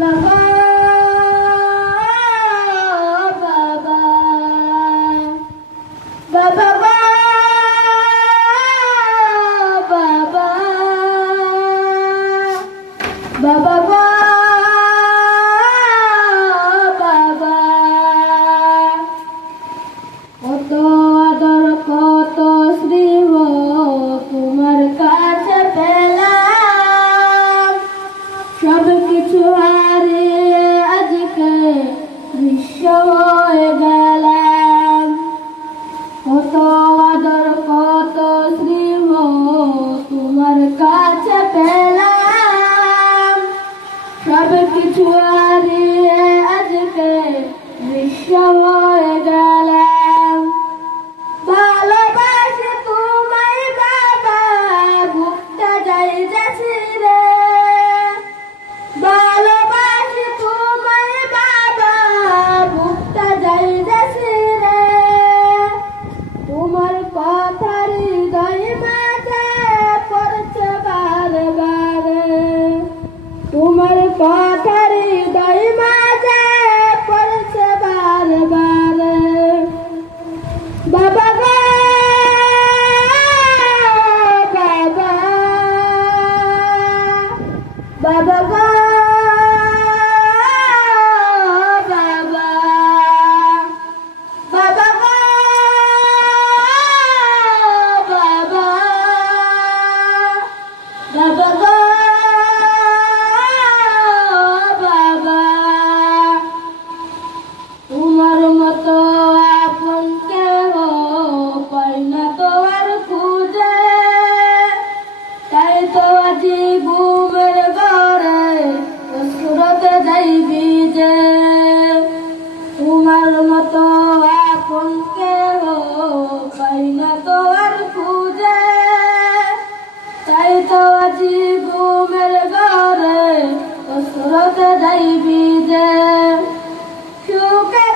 বাবা বাবা বাবা বাবা বাবা কত আদর কত স্নেহ তোমার কাছে পেলাম, সব কিছু হারিয়ে আজকে নিঃস্ব হয়ে গেলাম। কত আদর কত স্নেহ তোমার কাছে পেলাম, সব কিছু হারিয়ে আজকে নিঃস্ব হয়ে গেলাম। ভালোবাসি তোমায় বাবা, বুকটা যাইতেছি রে। ভালোবাসি তোমায় বাবা, বুকটা যাইতেছি রে। তোমার কথা হৃদয় মাঝে পড়ছে বারে বারে, তোমার কথা হৃদয় মাঝে পড়ছে বারে বারে। বাবা গো বাবা বাবা গো বাবা বাবা গো বাবা বাবা গো বাবা, তোমার মতো আপন কেহ পাই না তো আর খুঁজে, তাই তো আজি ঘুমের ঘরে কসরতে যাইবি যে। তোমার মতো আপন কেহ পাই না তো আর খুঁজে, তাই তো আজি ঘুমের ঘরে কসরতে যাইবি যে। সুখে